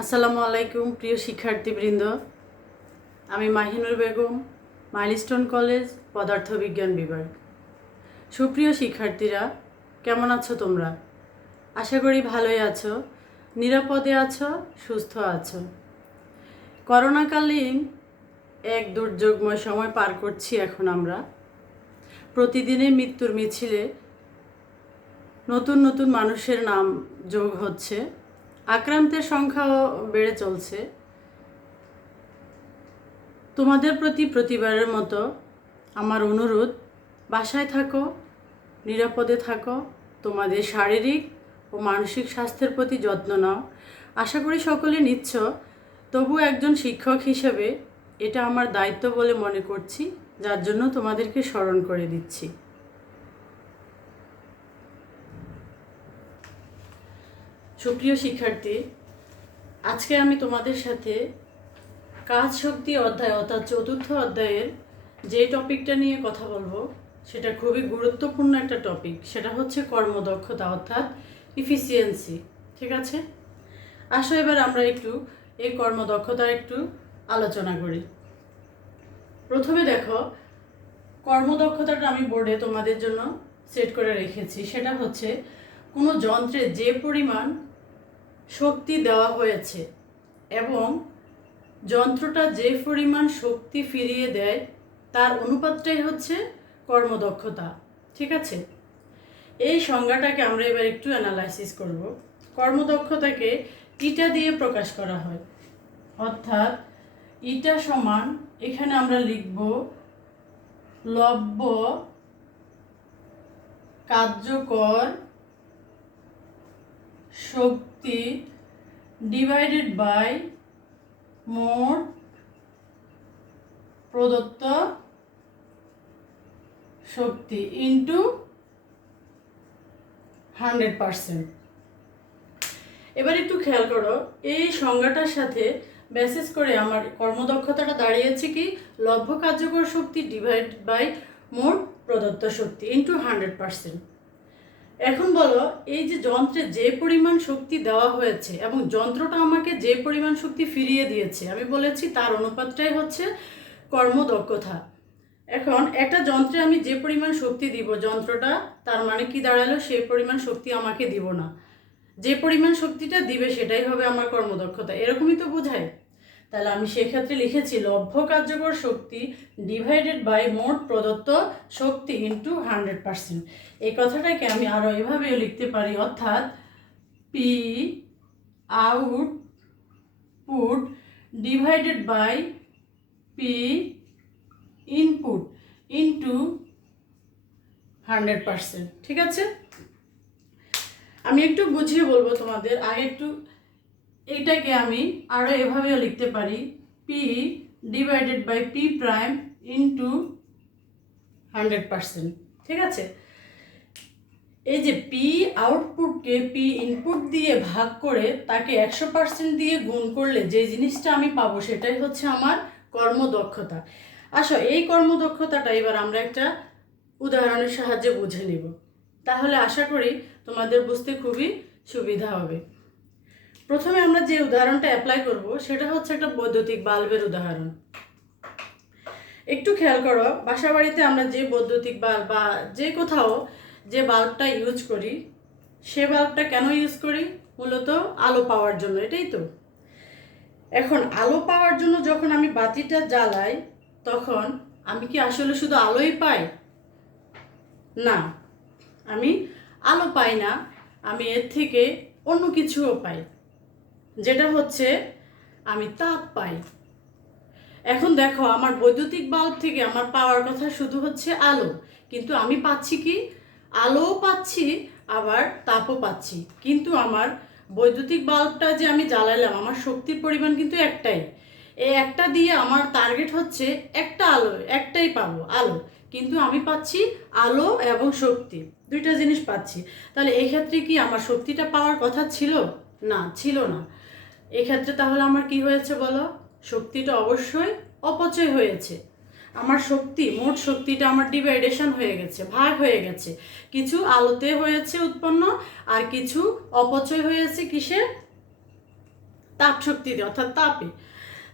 আসসালামু আলাইকুম প্রিয় শিক্ষার্থীবৃন্দ। আমি মাহিনুর বেগম, মাইলস্টোন কলেজ, পদার্থবিজ্ঞান বিভাগ। সুপ্রিয় শিক্ষার্থীরা, কেমন আছো তোমরা? আশা করি ভালোই আছো, নিরাপদে আছো, সুস্থ আছো। করোনাকালীন এক দুর্যোগময় সময় পার করছি এখন আমরা। প্রতিদিনের মৃত্যুর মিছিলে নতুন নতুন মানুষের নাম যোগ হচ্ছে, আক্রান্তের সংখ্যাও বেড়ে চলছে। তোমাদের প্রতি প্রতিবারের মতো আমার অনুরোধ, বাসায় থাকো, নিরাপদে থাকো, তোমাদের শারীরিক ও মানসিক স্বাস্থ্যের প্রতি যত্ন নাও। আশা করি সকলে নিচ্ছ, তবু একজন শিক্ষক হিসেবে এটা আমার দায়িত্ব বলে মনে করছি, যার জন্য তোমাদেরকে স্মরণ করে দিচ্ছি। সুপ্রিয় শিক্ষার্থী, আজকে আমি তোমাদের সাথে কাজ শক্তি অধ্যায় অর্থাৎ চতুর্থ অধ্যায়ের যে টপিকটা নিয়ে কথা বলবো সেটা খুবই গুরুত্বপূর্ণ একটা টপিক। সেটা হচ্ছে কর্মদক্ষতা অর্থাৎ ইফিসিয়েন্সি। ঠিক আছে, আসো এবার আমরা একটু এই কর্মদক্ষতার একটু আলোচনা করি। প্রথমে দেখো, কর্মদক্ষতাটা আমি বোর্ডে তোমাদের জন্য সেট করে রেখেছি। সেটা হচ্ছে কোনো যন্ত্রে যে পরিমাণ শক্তি দেওয়া হয়েছে এবং যন্ত্রটা যে পরিমাণ শক্তি ফিরিয়ে দেয় তার অনুপাতটাই হচ্ছে কর্মদক্ষতা। ঠিক আছে, এই সংজ্ঞাটাকে আমরা এবার একটু অ্যানালাইসিস করব। কর্মদক্ষতাকে ইটা দিয়ে প্রকাশ করা হয়, অর্থাৎ ইটা সমান, এখানে আমরা লিখব লব্য কার্যকর শক্তি ডিভাইডেড বাই মোট প্রদত্ত শক্তি ইন্টু 100%। এবার একটু খেয়াল করো, এই সংজ্ঞাটার সাথে মেসেজ করে আমার কর্মদক্ষতাটা দাঁড়িয়েছে কি, লব্ধ কার্যকর শক্তি ডিভাইড বাই মোট প্রদত্ত শক্তি ইন্টু 100%। এখন বলো, এই যে যন্ত্রে যে পরিমাণ শক্তি দেওয়া হয়েছে এবং যন্ত্রটা আমাকে যে পরিমাণ শক্তি ফিরিয়ে দিয়েছে, আমি বলেছি তার অনুপাতটাই হচ্ছে কর্মদক্ষতা। এখন একটা যন্ত্রে আমি যে পরিমাণ শক্তি দিব, যন্ত্রটা তার মানে কি দাঁড়ালো, সেই পরিমাণ শক্তি আমাকে দিব না, যে পরিমাণ শক্তিটা দিবে সেটাই হবে আমার কর্মদক্ষতা। এরকমই তো বোঝায়। তাহলে আমি সেক্ষেত্রে লিখেছি লব্ধ কার্যকর শক্তি ডিভাইডেড বাই মোট প্রদত্ত শক্তি ইন্টু 100%। এই কথাটাকে আমি আরও এভাবেও লিখতে পারি, অর্থাৎ P output divided by P input into 100%। ঠিক আছে, আমি একটু বুঝিয়ে বলবো তোমাদের, আগে একটু এইটাকে আমি আরও এভাবেও লিখতে পারি, P divided by P prime into 100%। ঠিক আছে, এই যে পি আউটপুটকে পি ইনপুট দিয়ে ভাগ করে তাকে 100% দিয়ে গুণ করলে যে জিনিসটা আমি পাবো সেটাই হচ্ছে আমার কর্মদক্ষতা। আসো, এই কর্মদক্ষতাটা এবার আমরা একটা উদাহরণের সাহায্যে বুঝে নিব, তাহলে আশা করি তোমাদের বুঝতে খুবই সুবিধা হবে। প্রথমে আমরা যে উদাহরণটা অ্যাপ্লাই করব সেটা হচ্ছে একটা বৈদ্যুতিক বাল্বের উদাহরণ। একটু খেয়াল করো, বাসা বাড়িতে আমরা যে বৈদ্যুতিক বাল্ব বা যে কোথাও যে বাল্বটা ইউজ করি, সে বাল্বটা কেন ইউজ করি? মূলত আলো পাওয়ার জন্য, এটাই তো। এখন আলো পাওয়ার জন্য যখন আমি বাতিটা জ্বালাই, তখন আমি কি আসলে শুধু আলোই পাই? না, আমি আলো পাই না, আমি এর থেকে অন্য কিছুও পাই, যেটা হচ্ছে আমি তাপ পাই। এখন দেখো, আমার বৈদ্যুতিক বাল্ব থেকে আমার পাওয়ার কথা শুধু হচ্ছে আলো, কিন্তু আমি পাচ্ছি কি? আলোও পাচ্ছি, আবার তাপও পাচ্ছি। কিন্তু আমার বৈদ্যুতিক বাল্বটা যে আমি জ্বালাইলাম, আমার শক্তির পরিমাণ কিন্তু একটাই। এই একটা দিয়ে আমার টার্গেট হচ্ছে একটা আলো, একটাই পাবো আলো, কিন্তু আমি পাচ্ছি আলো এবং শক্তি, দুইটা জিনিস পাচ্ছি। তাহলে এই ক্ষেত্রে কি আমার শক্তিটা পাওয়ার কথা ছিল? না, ছিল না। এক্ষেত্রে তাহলে আমার কি হয়েছে বলো? শক্তিটা অবশ্যই অপচয় হয়েছে। আমার শক্তি, মোট শক্তিটা আমার ডিভাইডেশন হয়ে গেছে, ভাগ হয়ে গেছে। কিছু আলোতে হয়েছে উৎপন্ন, আর কিছু অপচয় হয়েছে কিসে? তাপ শক্তিতে অর্থাৎ তাপে।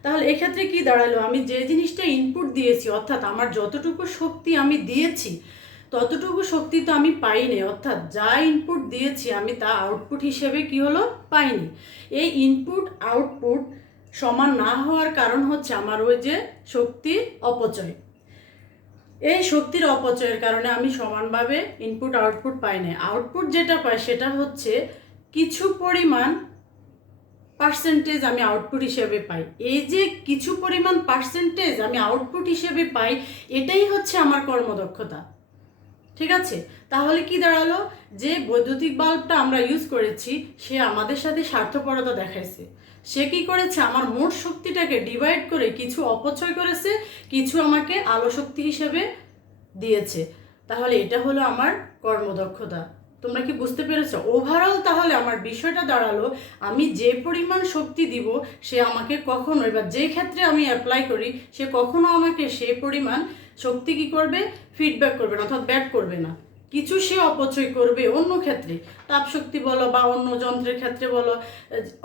তাহলে এক্ষেত্রে কি দাঁড়ালো, আমি যে জিনিসটা ইনপুট দিয়েছি অর্থাৎ আমার যতটুকু শক্তি আমি দিয়েছি ততটুকু শক্তি তো আমি পাইনি, অর্থাৎ যা ইনপুট দিয়েছি আমি তা আউটপুট হিসেবে কি হলো পাইনি। এই ইনপুট আউটপুট সমান না হওয়ার কারণ হচ্ছে আমার ওই যে শক্তির অপচয়। এই শক্তির অপচয়ের কারণে আমি সমানভাবে ইনপুট আউটপুট পাই না। আউটপুট যেটা পাই সেটা হচ্ছে কিছু পরিমাণ পার্সেন্টেজ আমি আউটপুট হিসেবে পাই। এই যে কিছু পরিমাণ পার্সেন্টেজ আমি আউটপুট হিসেবে পাই, এটাই হচ্ছে আমার কর্মদক্ষতা। ঠিক আছে, তাহলে কি দাঁড়ালো, যে বৈদ্যুতিক বাল্বটা আমরা ইউজ করেছি সে আমাদের সাথে স্বার্থপরতা দেখাইছে। সে কি করেছে, আমার মোট শক্তিটাকে ডিভাইড করে কিছু অপচয় করেছে, কিছু আমাকে আলো শক্তি হিসেবে দিয়েছে। তাহলে এটা হলো আমার কর্মদক্ষতা। তোমরা কি বুঝতে পেরেছো? ওভারঅল তাহলে আমার বিষয়টা দাঁড়ালো, আমি যে পরিমাণ শক্তি দিব সে আমাকে কখনো, এবার যে ক্ষেত্রে আমি অ্যাপ্লাই করি সে কখনো আমাকে সে পরিমাণ শক্তি কি করবে, ফিডব্যাক করবে না, অর্থাৎ ব্যাক করবে না। কিছু সে অপচয় করবে অন্য ক্ষেত্রে, তাপ শক্তি বলো বা অন্য যন্ত্রের ক্ষেত্রে বলো,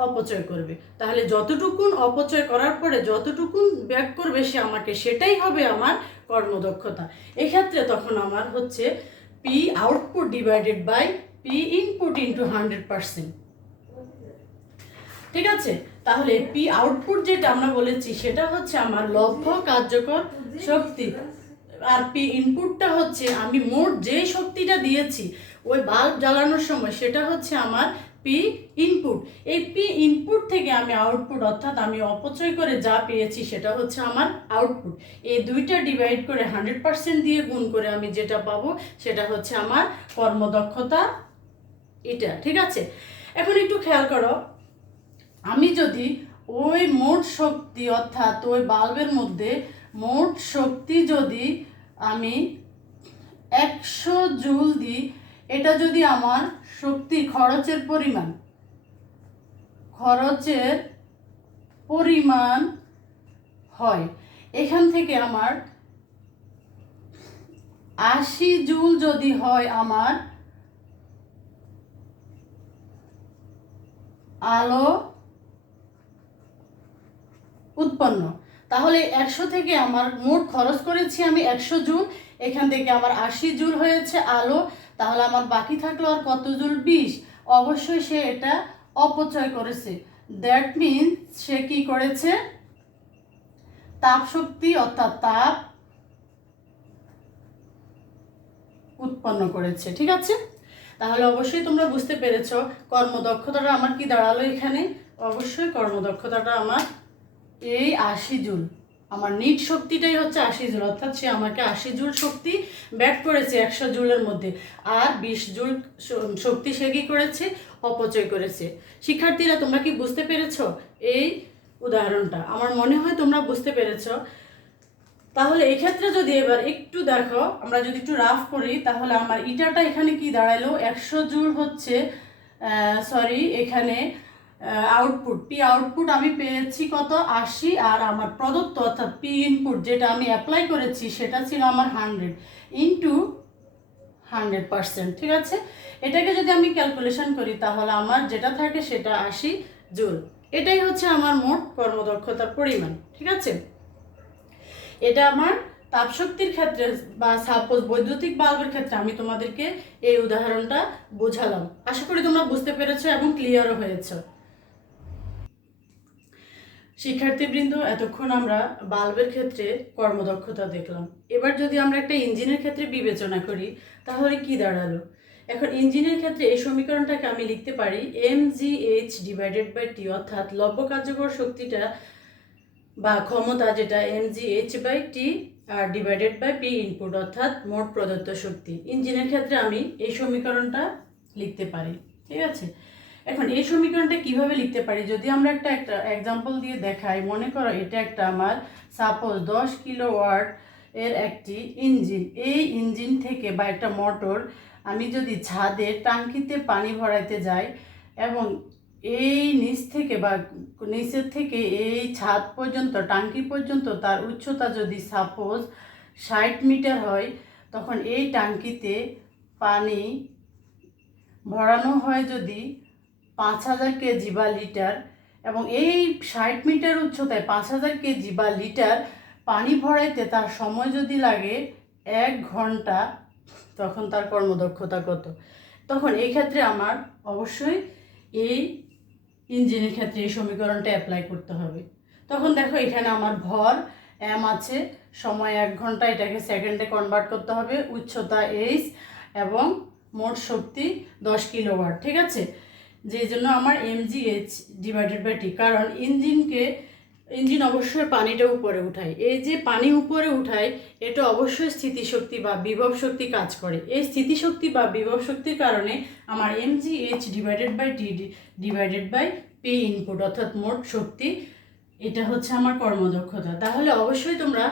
অপচয় করবে। তাহলে যতটুকুন অপচয় করার পরে যতটুকুন ব্যাক করবে সে আমাকে, সেটাই হবে আমার কর্মদক্ষতা। এক্ষেত্রে তখন আমার হচ্ছে P output divided by P input into 100%। ঠিক আছে, তাহলে পি আউটপুট যেটা আমরা বলেছি সেটা হচ্ছে আমার লভ্য কার্যকর শক্তি, আর পি ইনপুটটা হচ্ছে আমি মোট যে শক্তিটা দিয়েছি ওই বাল্ব জ্বালানোর সময়, সেটা হচ্ছে আমার পি ইনপুট। এই পি ইনপুট থেকে আমি আউটপুট অর্থাৎ আমি অপচয় করে যা পেয়েছি সেটা হচ্ছে আমার আউটপুট। এই দুইটা ডিভাইড করে 100% দিয়ে গুণ করে আমি যেটা পাবো সেটা হচ্ছে আমার কর্মদক্ষতা, এটা। ঠিক আছে, এখন একটু খেয়াল করো, আমি যদি ওই মোট শক্তি অর্থাৎ ওই বাল্বের মধ্যে মোট শক্তি যদি আমি 100 জুল দিই, এটা যদি আমার শক্তি খরচের পরিমাণ হয়, এখান থেকে আমার 80 জুল যদি হয় আমার আলো উৎপন্ন, তাহলে 100 থেকে আমার মোট খরচ করেছি আমি 100 জুল, এখান থেকে আমার 80 জুল হয়েছে আলো, তাহলে আমার বাকি থাকলো আর কত জুল, 20। অবশ্যই সে এটা অপচয় করেছে, দ্যাট মিনস সে কি করেছে, তাপ শক্তি অর্থাৎ তাপ উৎপন্ন করেছে। ঠিক আছে, তাহলে অবশ্যই তোমরা বুঝতে পেরেছো কর্মদক্ষতাটা আমার কি দাঁড়ালো এখানে। অবশ্যই কর্মদক্ষতাটা আমার এই 80 জুল, আমার নিট শক্তিটাই হচ্ছে 80 জুল, অর্থাৎ সে আমাকে 80 জুল শক্তি ব্যাক করেছে 100 জুলের মধ্যে, আর 20 জুল শক্তি সে কি করেছে, অপচয় করেছে। শিক্ষার্থীরা তোমরা কি বুঝতে পেরেছো এই উদাহরণটা? আমার মনে হয় তোমরা বুঝতে পেরেছো। তাহলে এক্ষেত্রে যদি এবার একটু দেখো, আমরা যদি একটু রাফ করি, তাহলে আমার ইটাটা এখানে কি দাঁড়ালো, 100 জুল হচ্ছে এখানে আউটপুট, পি আউটপুট আমি পেয়েছি কত, 80, আর আমার প্রদত্ত অর্থাৎ পি ইনপুট যেটা আমি অ্যাপ্লাই করেছি সেটা ছিল আমার 100 ইন্টু 100%। ঠিক আছে, এটাকে যদি আমি ক্যালকুলেশন করি তাহলে আমার যেটা থাকে সেটা 80 জুল। এটাই হচ্ছে আমার মোট কর্মদক্ষতার পরিমাণ। ঠিক আছে, এটা আমার তাপশক্তির ক্ষেত্রে বা সাপোজ বৈদ্যুতিক বাল্বের ক্ষেত্রে আমি তোমাদেরকে এই উদাহরণটা বোঝালাম। আশা করি তোমরা বুঝতে পেরেছো এবং ক্লিয়ারও হয়েছে। শিক্ষার্থীবৃন্দ, এতক্ষণ আমরা বাল্বের ক্ষেত্রে কর্মদক্ষতা দেখলাম। এবার যদি আমরা একটা ইঞ্জিনের ক্ষেত্রে বিবেচনা করি তাহলে কি দাঁড়ালো, এখন ইঞ্জিনের ক্ষেত্রে এই সমীকরণটাকে আমি লিখতে পারি mgh ডিভাইডেড বাই টি, অর্থাৎ লব্য কার্যকর শক্তিটা বা ক্ষমতা যেটা mgh বাই টি আর ডিভাইডেড বাই পি ইনপুট, অর্থাৎ মোট প্রদত্ত শক্তি। ইঞ্জিনের ক্ষেত্রে আমি এই সমীকরণটা লিখতে পারি। ঠিক আছে, এখন এই সমীকরণটা কিভাবে লিখতে পারি, যদি আমরা একটা এক্সাম্পল দিয়ে দেখাই। মনে করো এটা একটা আমার সাপোজ 10 কিলোওয়াট এর একটি ইঞ্জিন। এই ইঞ্জিন থেকে বা একটা মোটর আমি যদি ছাদে টাঙ্কিতে পানি ভরাইতে যাই এবং এই নিচ থেকে বা নিচের থেকে এই ছাদ পর্যন্ত টাঙ্কি পর্যন্ত তার উচ্চতা যদি সাপোজ 60 মিটার হয়, তখন এই টাঙ্কিতে পানি ভরানো হয় যদি 5000 কেজি বা লিটার, এবং এই 60 মিটার উচ্চতায় 5000 কেজি বা লিটার পানি ভরাইতে তার সময় যদি লাগে 1 ঘন্টা, তখন তার কর্মদক্ষতা কত? তখন এই ক্ষেত্রে আমার অবশ্যই এই ইঞ্জিনের ক্ষেত্রে এই সমীকরণটা অ্যাপ্লাই করতে হবে। তখন দেখো এখানে আমার ভর এম আছে, সময় 1 ঘন্টা, এটাকে সেকেন্ডে কনভার্ট করতে হবে, উচ্চতা এইচ এবং মোট শক্তি 10 কিলোওয়াট। ঠিক আছে, যেই জন্য আমার mgh ডিভাইডেড বাই টি, কারণ ইঞ্জিন অবশ্যই পানিটা উপরে উঠায়। এই যে পানি উপরে উঠায় এটা অবশ্যই স্থিতিশক্তি বা বিভব শক্তি কাজ করে। এই স্থিতিশক্তি বা বিভব শক্তির কারণে আমার mgh divided by T divided by P input অর্থাৎ মোট শক্তি, এটা হচ্ছে আমার কর্মদক্ষতা। তাহলে অবশ্যই তোমরা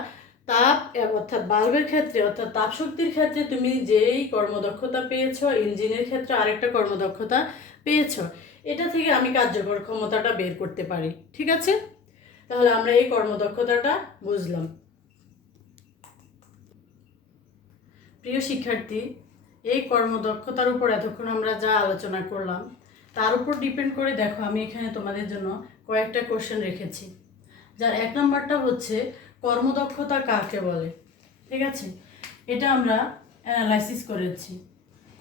তাপ অর্থাৎ বাল্বের ক্ষেত্রে অর্থাৎ তাপ শক্তির ক্ষেত্রে তুমি যেই কর্মদক্ষতা পেয়েছো, ইঞ্জিনের ক্ষেত্রে আরেকটা কর্মদক্ষতা পেয়েছো, এটা থেকে আমি কার্যকর ক্ষমতাটা বের করতে পারি। ঠিক আছে, তাহলে আমরা এই কর্মদক্ষতাটা বুঝলাম। প্রিয় শিক্ষার্থী, এই কর্মদক্ষতার উপর এতক্ষণ আমরা যা আলোচনা করলাম তার উপর ডিপেন্ড করে দেখো আমি এখানে তোমাদের জন্য কয়েকটা কোশ্চেন রেখেছি, যার 1 নম্বরটা হচ্ছে কর্মদক্ষতা কাকে বলে। ঠিক আছে, এটা আমরা অ্যানালাইসিস করেছি।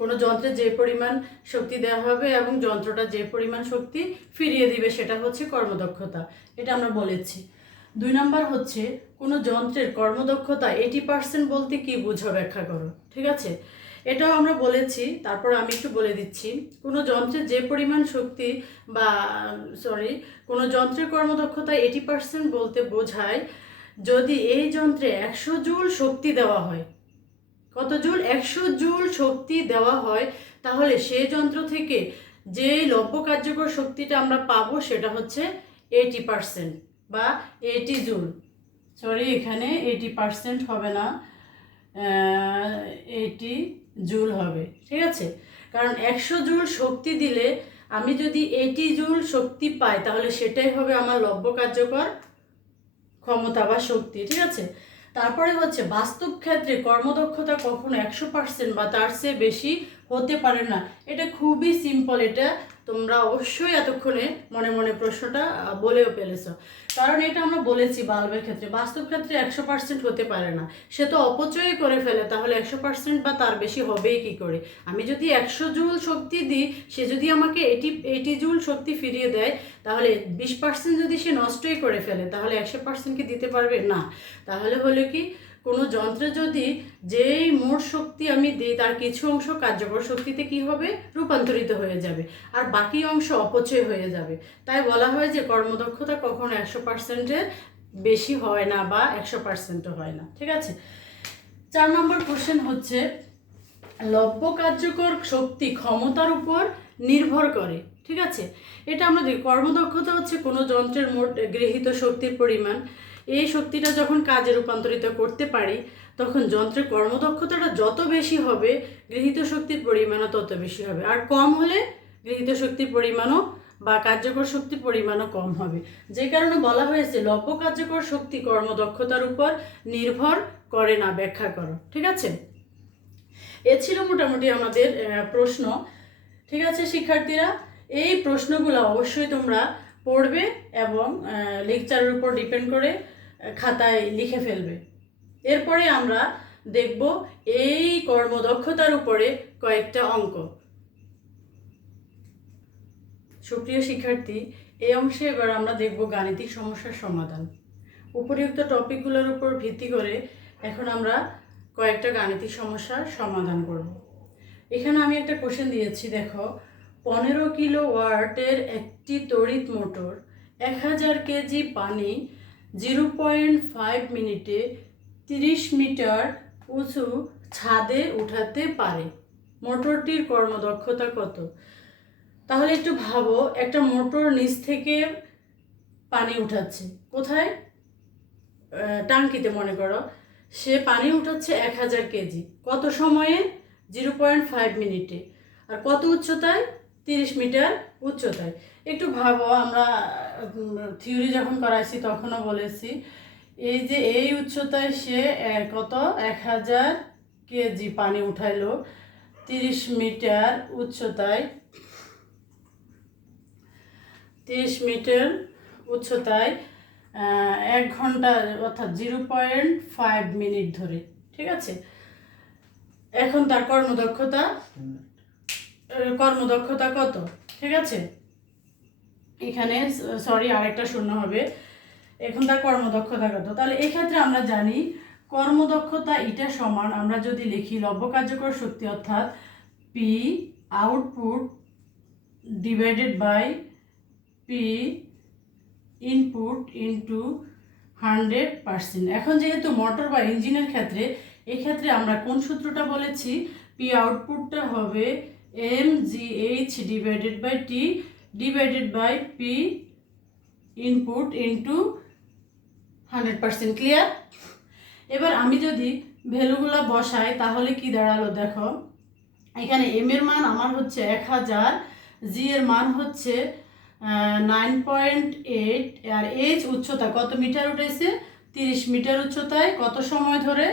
কোনো যন্ত্রে যে পরিমাণ শক্তি দেওয়া হবে এবং যন্ত্রটা যে পরিমাণ শক্তি ফিরিয়ে দিবে সেটা হচ্ছে কর্মদক্ষতা, এটা আমরা বলেছি। 2 নম্বর হচ্ছে কোনো যন্ত্রের কর্মদক্ষতা 80% বলতে কি বুঝো, ব্যাখ্যা করো। ঠিক আছে, এটাও আমরা বলেছি, তারপর আমি একটু বলে দিচ্ছি। কোনো যন্ত্রের যে পরিমাণ শক্তি বা কোনো যন্ত্রের কর্মদক্ষতা 80% বলতে বোঝায় যদি এই যন্ত্রে 100 জুল শক্তি দেওয়া হয়। কত জুল? 100 জুল শক্তি দেওয়া হয়, তাহলে সেই যন্ত্র থেকে যে লব্ধ কার্যকর শক্তিটা আমরা পাবো সেটা হচ্ছে 80% বা 80 জুল। এখানে 80% হবে না, 80 জুল হবে। ঠিক আছে, কারণ 100 জুল শক্তি দিলে আমি যদি 80 জুল শক্তি পাই তাহলে সেটাই হবে আমার লব্ধ কার্যকর ক্ষমতা বা শক্তি। ঠিক আছে, তারপরে হচ্ছে বাস্তব ক্ষেত্রে কর্মদক্ষতা কখনো 100% বা তার চেয়ে বেশি হতে পারে না। এটা খুবই সিম্পল, এটা তোমরা অবশ্যই এতক্ষণে মনে মনে প্রশ্নটা বলেও ফেলেছ, কারণ এটা আমরা বলেছি বাল্বের ক্ষেত্রে। বাস্তব ক্ষেত্রে 100% হতে পারে না, সে তো অপচয় করে ফেলে, তাহলে 100% বা তার বেশি হবেই কি করে? আমি যদি 100 জুল শক্তি দিই, সে যদি আমাকে 80 জুল শক্তি ফিরিয়ে দেয়, তাহলে 20% যদি সে নষ্টই করে ফেলে তাহলে 100% কি দিতে পারবে না? তাহলে হলো কি, কোনো যন্ত্রে যদি যেই মোট শক্তি আমি দিই তার কিছু অংশ কার্যকর শক্তিতে কি হবে, রূপান্তরিত হয়ে যাবে, আর বাকি অংশ অপচয় হয়ে যাবে। তাই বলা হয় যে কর্মদক্ষতা কখনো 100%-এর বেশি হয় না বা 100%ও হয় না। ঠিক আছে, 4 নম্বর কোশ্চেন হচ্ছে লব্ধ কার্যকর শক্তি ক্ষমতার উপর নির্ভর করে। ঠিক আছে, এটা আমরা দেখি, কর্মদক্ষতা হচ্ছে কোনো যন্ত্রের মোট গৃহীত শক্তির পরিমাণ। এই শক্তিটা যখন কাজে রূপান্তরিত করতে পারি তখন যন্ত্রের কর্মদক্ষতাটা যত বেশি হবে গৃহীত শক্তির পরিমাণও তত বেশি হবে, আর কম হলে গৃহীত শক্তির পরিমাণও বা কার্যকর শক্তির পরিমাণও কম হবে। যে কারণে বলা হয়েছে লব্ধ কার্যকর শক্তি কর্মদক্ষতার উপর নির্ভর করে না, ব্যাখ্যা করো। ঠিক আছে, এ ছিল মোটামুটি আমাদের প্রশ্ন। ঠিক আছে শিক্ষার্থীরা, এই প্রশ্নগুলো অবশ্যই তোমরা পড়বে এবং লেকচারের উপর ডিপেন্ড করে খাতায় লিখে ফেলবে। এরপরে আমরা দেখব এই কর্মদক্ষতার উপরে কয়েকটা অঙ্ক। সুপ্রিয় শিক্ষার্থী, এই অংশে এবার আমরা দেখব গাণিতিক সমস্যার সমাধান। উপরিউক্ত টপিকগুলোর উপর ভিত্তি করে এখন আমরা কয়েকটা গাণিতিক সমস্যার সমাধান করব। এখানে আমি একটা কোশ্চেন দিয়েছি, দেখো 15 কিলোওয়াটের একটি তড়িৎ মোটর 1000 কেজি পানি 0.5 মিনিটে 30 মিটার উঁচু ছাদে উঠাতে পারে। মোটরটির কর্মদক্ষতা কত? তাহলে একটু ভাবো, একটা মোটর নিচ থেকে পানি উঠাচ্ছে, কোথায়? টাঙ্কিতে মনে করো, সে পানি উঠাচ্ছে 1000 কেজি, কত সময়ে? 0.5 মিনিটে, আর কত উচ্চতায়? 30 মিটার উচ্চতায়। একটু ভাবো, আমরা থিওরি যখন করাইছি তখনও বলেছি, এই যে এই উচ্চতায় সে কত 1000 কেজি পানি উঠাইলো 30 মিটার উচ্চতায়, 30 মিটার উচ্চতায় 1 ঘন্টা অর্থাৎ 0.5 মিনিট ধরে। ঠিক আছে, এখন তার কর্মদক্ষতা কত? ঠিক আছে, এখানে সরি আরেকটা শূন্য হবে। এখন তার কর্মদক্ষতা কত? তাহলে এই ক্ষেত্রে আমরা জানি কর্মদক্ষতা এটা সমান, আমরা যদি লিখি লব্ধ কার্যকর শক্তি অর্থাৎ P output divided by P input into 100%। এখন যেহেতু মোটর বা ইঞ্জিনের ক্ষেত্রে, এই ক্ষেত্রে আমরা কোন সূত্রটা বলেছি? পি আউটপুটটা হবে mgh divided by T divided by P input into 100%। Clear? এবার আমি যদি ভ্যালুগুলো বসাই তাহলে কি দাঁড়ালো দেখো, এখানে এম এর মান আমার হচ্ছে 1000, জি এর মান হচ্ছে 9.8, আর এইচ উচ্চতা কত মিটার উঠেছে? 30 মিটার উচ্চতায়। কত সময় ধরে?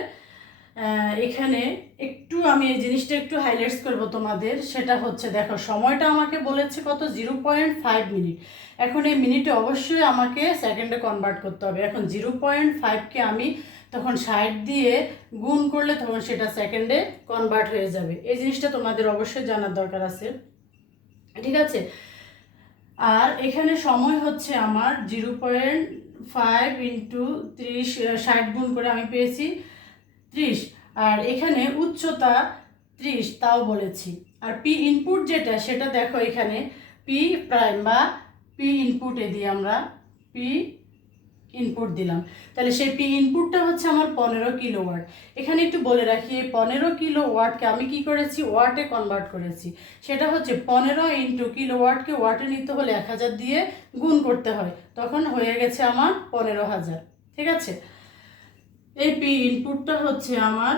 এখানে একটু আমি এই জিনিসটা একটু হাইলাইটস করব তোমাদের, সেটা হচ্ছে দেখো সময়টা আমাকে বলেছে কত? 0.5 মিনিট। এখন এই মিনিটে অবশ্যই আমাকে সেকেন্ডে কনভার্ট করতে হবে। এখন 0.5কে আমি তখন 60 দিয়ে গুণ করলে তখন সেটা সেকেন্ডে কনভার্ট হয়ে যাবে। এই জিনিসটা তোমাদের অবশ্যই জানার দরকার আছে। ঠিক আছে, আর এখানে সময় হচ্ছে আমার 0.5 ইন্টু 30, 60 গুণ করে আমি পেয়েছি 30, আর এখানে উচ্চতা 30 তাও বলেছি। আর পি ইনপুট যেটা, সেটা দেখো এখানে পি প্রাইম বা পি ইনপুটে দিয়ে আমরা পি ইনপুট দিলাম, তাহলে সেই পি ইনপুটটা হচ্ছে আমার 15 কিলোওয়াট। এখানে একটু বলে রাখি, এই 15 কিলোওয়াটকে আমি কি করেছি? ওয়াটে কনভার্ট করেছি। সেটা হচ্ছে 15 ইন্টু কিলোওয়াটকে ওয়াটে নিতে হলে 1000 দিয়ে গুণ করতে হয়, তখন হয়ে গেছে আমার 15000। ঠিক আছে, এই পি ইনপুটটা হচ্ছে আমার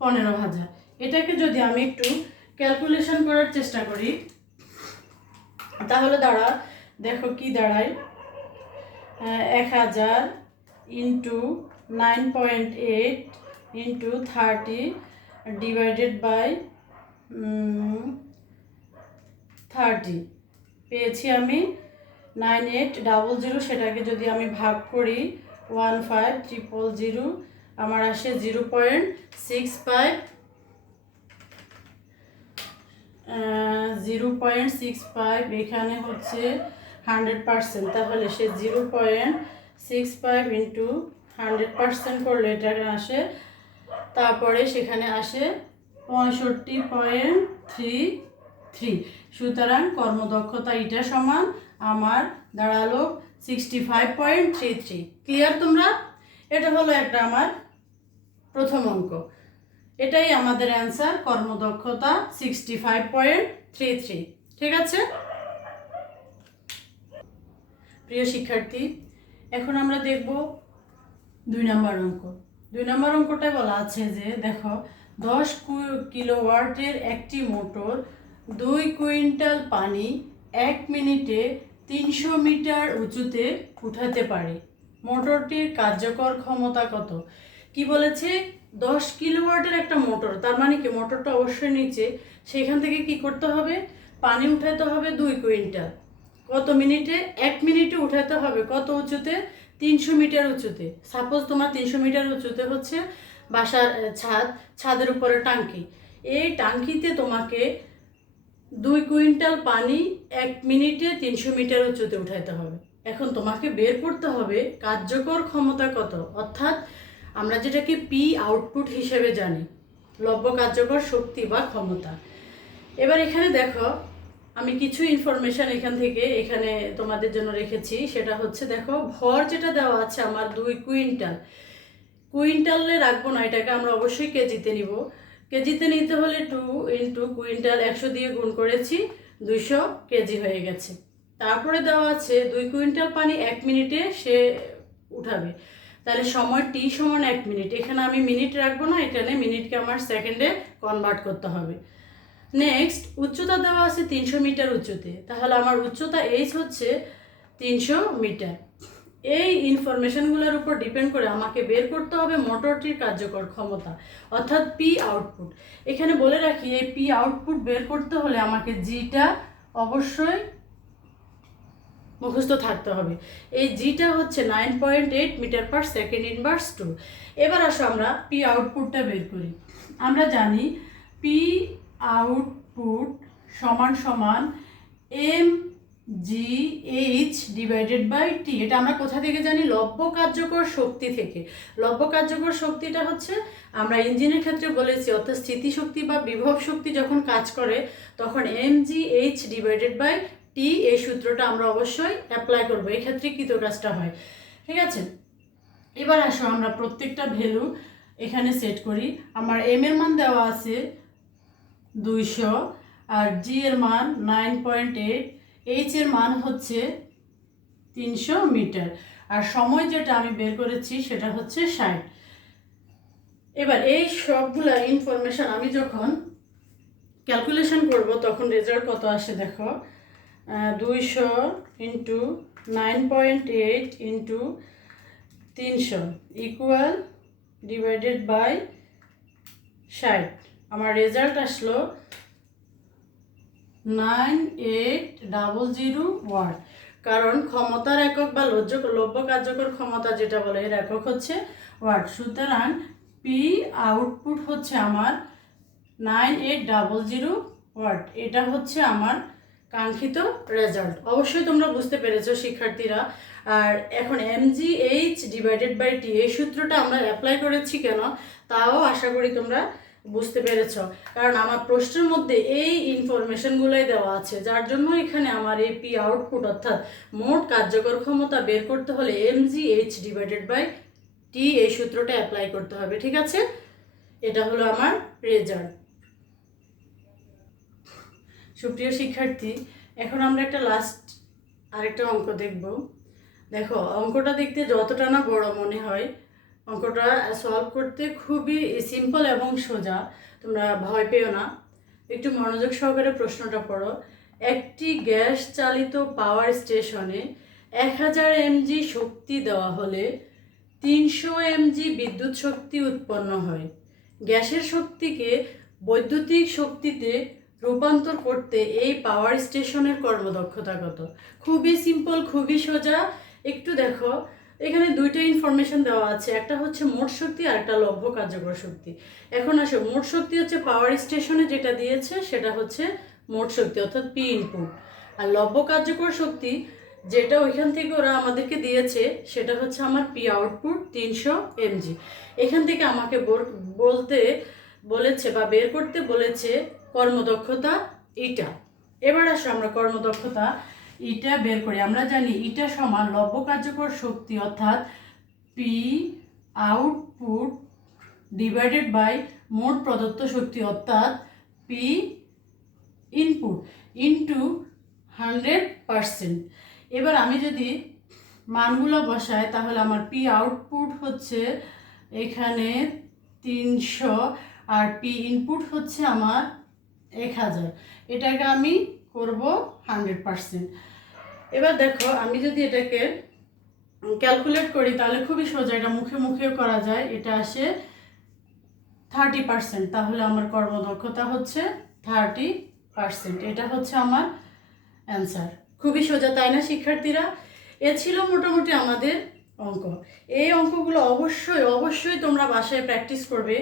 15000। এটাকে যদি আমি একটু ক্যালকুলেশন করার চেষ্টা করি তাহলে দেখো কি দাঁড়ায়, 1000 ইন্টু 9.8 ইন্টু 30 ডিভাইডেড বাই 30 পেয়েছি আমি 9800। সেটাকে যদি আমি ভাগ করি 15000, আমার আসে 0.65, 0.65। এখানে হচ্ছে 100%, তাহলে সে 0.65 ইন্টু 100% করলে এটা আসে, তারপরে সেখানে আসে 65.33। সুতরাং কর্মদক্ষতা এটা সমান আমার দাঁড়ালো 65.33। ক্লিয়ার তোমরা? এটা হলো একটা আমার প্রথম অঙ্ক। এটাই আমাদের অ্যান্সার, কর্মদক্ষতা 65.33। ঠিক আছে প্রিয় শিক্ষার্থী, এখন আমরা দেখব 2 নম্বর অঙ্ক। 2 নম্বর অঙ্কটায় বলা আছে যে দেখো 10 কিলোওয়াটের একটি মোটর 2 কুইন্টাল পানি 1 মিনিটে 300 মিটার উঁচুতে উঠাতে পারে। মোটরটির কার্যকর ক্ষমতা কত? কি বলেছে? 10 কিলোওয়াটের একটা মোটর, তার মানে কি মোটরটা অবশ্যই নিচে, সেখান থেকে কি করতে হবে? পানি উঠাতে হবে 2 কুইন্টাল। কত মিনিটে? 1 মিনিটে উঠাতে হবে কত উঁচুতে? 300 মিটার উঁচুতে। সাপোজ তোমার 300 মিটার উঁচুতে হচ্ছে বাসার ছাদের উপরে টাঙ্কি, এই টাঙ্কিতে তোমাকে 2 কুইন্টাল পানি 1 মিনিটে 300 মিটার উঁচুতে উঠাইতে হবে। এখন তোমাকে বের করতে হবে কার্যকর ক্ষমতা কত, অর্থাৎ আমরা যেটাকে পি আউটপুট হিসেবে জানি, লব্ধ কার্যকর শক্তি বা ক্ষমতা। এবার এখানে দেখো আমি কিছু ইনফরমেশন এখানে তোমাদের জন্য রেখেছি। সেটা হচ্ছে দেখো ভর যেটা দেওয়া আছে আমার 2 কুইন্টাল, কুইন্টালে রাখবো না, এটাকে আমরা অবশ্যই কেজিতে নিব। কেজিতে নিতে হলে 2 ইন্টু কুইন্টাল 100 দিয়ে গুণ করেছি, 200 কেজি হয়ে গেছে। তারপরে দেওয়া আছে 2 কুইন্টাল পানি 1 মিনিটে সে উঠাবে, তাহলে সময় টি সমান 1 মিনিট। এখানে আমি মিনিট রাখবো না, এখানে মিনিটকে আমার সেকেন্ডে কনভার্ট করতে হবে। নেক্সট উচ্চতা দেওয়া আছে 300 মিটার উচ্চতে, তাহলে আমার উচ্চতা এইচ হচ্ছে 300 মিটার। এই ইনফরমেশনগুলোর উপর ডিপেন্ড করে আমাকে বের করতে হবে মোটরটির কার্যকর ক্ষমতা, অর্থাৎ পি আউটপুট। এখানে বলে রাখি এই পি আউটপুট বের করতে হলে আমাকে জিটা অবশ্যই মুখস্থ থাকতে হবে। এই জিটা হচ্ছে 9.8 মিটার পার সেকেন্ড ইনভার্স 2। এবার আসো আমরা পি আউটপুটটা বের করি। আমরা জানি পি আউটপুট সমান সমান M G H divided by T. এটা আমরা কোথা থেকে জানি? লব্য কার্যকর শক্তি থেকে। লব্য কার্যকর শক্তিটা হচ্ছে আমরা ইঞ্জিনের ক্ষেত্রে বলেছি, অর্থাৎ স্থিতিশক্তি বা বিভব শক্তি যখন কাজ করে তখন M G H divided by T, এই সূত্রটা আমরা অবশ্যই অ্যাপ্লাই করবো, এই ক্ষেত্রে কৃত কাজটা হয়। ঠিক আছে, এবার আসো আমরা প্রত্যেকটা ভ্যালু এখানে সেট করি। আমার এম এর মান দেওয়া আছে 200, আর জি এর মান 9.8, এইচ এর মান হচ্ছে 300 মিটার, আর সময় যেটা আমি বের করেছি সেটা হচ্ছে 60। এবার এই সবগুলা ইনফরমেশন আমি যখন ক্যালকুলেশন করব তখন রেজাল্ট কত আসে দেখো। 200 into 9.8 into 300 equal divided by 60। আমার রেজাল্ট আসলো 9800 ওয়াট। কারণ ক্ষমতার একক বা লব্য কার্যকর ক্ষমতা যেটা বলে এর একক হচ্ছে ওয়াট। সুতরাং পি আউটপুট হচ্ছে আমার 9800 ওয়াট। এটা হচ্ছে আমার কাঙ্ক্ষিত রেজাল্ট। অবশ্যই তোমরা বুঝতে পেরেছো শিক্ষার্থীরা। আর এখন mgh ডিভাইডেড বাই টি, এই সূত্রটা আমরা অ্যাপ্লাই করেছি কেন তাও আশা করি তোমরা বুঝতে পেরেছ। কারণ আমার প্রশ্নের মধ্যে এই ইনফরমেশনগুলোই দেওয়া আছে, যার জন্য এখানে আমার এই পি আউটপুট অর্থাৎ মোট কার্যকর ক্ষমতা বের করতে হলে mgh ডিভাইডেড বাই টি, এই সূত্রটা অ্যাপ্লাই করতে হবে। ঠিক আছে, এটা হলো আমার রেজাল্ট। সুপ্রিয় শিক্ষার্থী, এখন আমরা একটা আরেকটা অঙ্ক দেখব। দেখো, অঙ্কটা দেখতে যতটা না বড় মনে হয়, অঙ্কটা সলভ করতে খুবই সিম্পল এবং সোজা। তোমরা ভয় পেও না, একটু মনোযোগ সহকারে প্রশ্নটা পড়ো। একটি গ্যাস চালিত পাওয়ার স্টেশনে 1000 mg শক্তি দেওয়া হলে 300 mg বিদ্যুৎ শক্তি উৎপন্ন হয়। গ্যাসের শক্তিকে বৈদ্যুতিক শক্তিতে রূপান্তর করতে এই পাওয়ার স্টেশনের কর্মদক্ষতা কত? খুবই সিম্পল, খুবই সোজা। একটু দেখো, এখানে দুইটা ইনফরমেশন দেওয়া আছে, একটা হচ্ছে মোট শক্তি আর একটা লব্য কার্যকর শক্তি। এখন আসো, মোট শক্তি হচ্ছে পাওয়ার স্টেশনে যেটা দিয়েছে সেটা হচ্ছে মোট শক্তি অর্থাৎ পি ইনপুট, আর লব্য কার্যকর শক্তি যেটা ওইখান থেকে ওরা আমাদেরকে দিয়েছে সেটা হচ্ছে আমার পি আউটপুট 300 mg। এখান থেকে আমাকে বলতে বলেছে বা বের করতে বলেছে কর্মদক্ষতা ইটা। এবার আসো আমরা কর্মদক্ষতা ইটা বের করি। আমরা জানি ইটা সমান লব্য কার্যকর শক্তি অর্থাৎ পি আউটপুট ডিভাইডেড বাই মোট প্রদত্ত শক্তি অর্থাৎ পি ইনপুট ইনটু 100%। এবার আমি যদি মানগুলো বসাই তাহলে আমার পি আউটপুট হচ্ছে এখানে 300 আর পি ইনপুট হচ্ছে আমার 1000। এটাকে আমি করব 100%। এবার দেখো, আমি যদি এটাকে ক্যালকুলেট করি তাহলে খুবই সোজা, এটা মুখে মুখেও করা যায়। এটা আসে 30%, তাহলে আমার কর্মদক্ষতা হচ্ছে 30%। এটা হচ্ছে আমার অ্যান্সার। খুবই সোজা, তাই না শিক্ষার্থীরা? এ ছিল মোটামুটি আমাদের অঙ্ক। এই অঙ্কগুলো অবশ্যই তোমরা বাসায় প্র্যাকটিস করবে,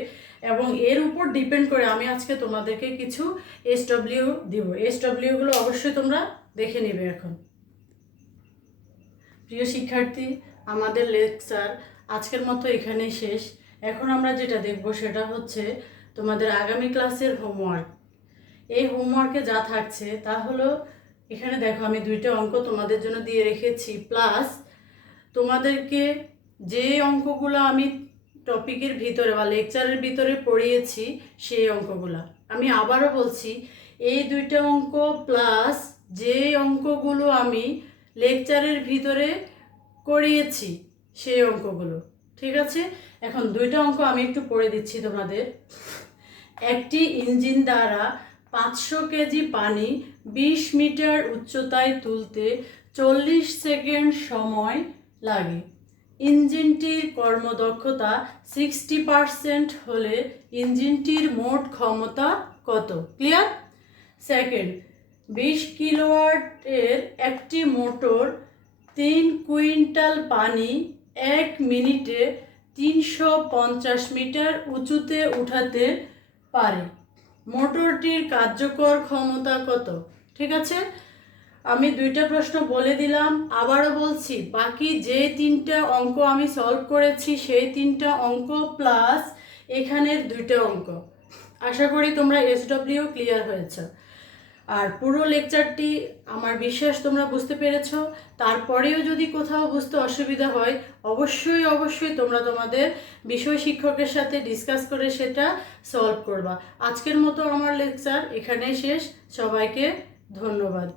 এবং এর উপর ডিপেন্ড করে আমি আজকে তোমাদেরকে কিছু SW দিব। SWগুলো অবশ্যই তোমরা দেখে নেবে। এখন প্রিয় শিক্ষার্থী, আমাদের লেকচার আজকের মতো এখানেই শেষ। এখন আমরা যেটা দেখব সেটা হচ্ছে তোমাদের আগামী ক্লাসের হোমওয়ার্ক। এই হোমওয়ার্কে যা থাকছে তা হলো, এখানে দেখো আমি দুইটা অঙ্ক তোমাদের জন্য দিয়ে রেখেছি, প্লাস তোমাদেরকে যে অঙ্কগুলো আমি টপিকের ভিতরে বা লেকচারের ভিতরে পড়িয়েছি সেই অঙ্কগুলো আমি আবারও বলছি, এই দুইটা অঙ্ক প্লাস যে অঙ্কগুলো আমি লেকচারের ভিতরে করিয়েছি সেই অঙ্কগুলো। ঠিক আছে, এখন দুইটা অঙ্ক আমি একটু পড়ে দিচ্ছি তোমাদের। একটি ইঞ্জিন দ্বারা 500 কেজি পানি 20 মিটার উচ্চতায় তুলতে 40 সেকেন্ড সময় লাগে। ইঞ্জিনটির কর্মদক্ষতা 60% হলে ইঞ্জিনটির মোট ক্ষমতা কত? ক্লিয়ার? সেকেন্ড, 20 কিলোওয়াটের একটি মোটর 3 কুইন্টাল পানি 1 মিনিটে 350 মিটার উঁচুতে উঠাতে পারে। মোটরটির কার্যকর ক্ষমতা কত? ঠিক আছে, আমি 2টা প্রশ্ন বলে দিলাম, আবারও বলছি, বাকি যে 3টা অঙ্ক আমি সলভ করেছি সেই 3টা অঙ্ক প্লাস এখানের 2টা অঙ্ক। আশা করি তোমরা SW ক্লিয়ার হয়েছে। আর পুরো লেকচারটি আমার বিশ্বাস তোমরা বুঝতে পেরেছো। তারপরেও যদি কোথাও বুঝতে অসুবিধা হয় অবশ্যই তোমরা তোমাদের বিষয় শিক্ষকের সাথে ডিসকাস করে সেটা সলভ করবা। আজকের মতো আমার লেকচার এখানেই শেষ। সবাইকে ধন্যবাদ।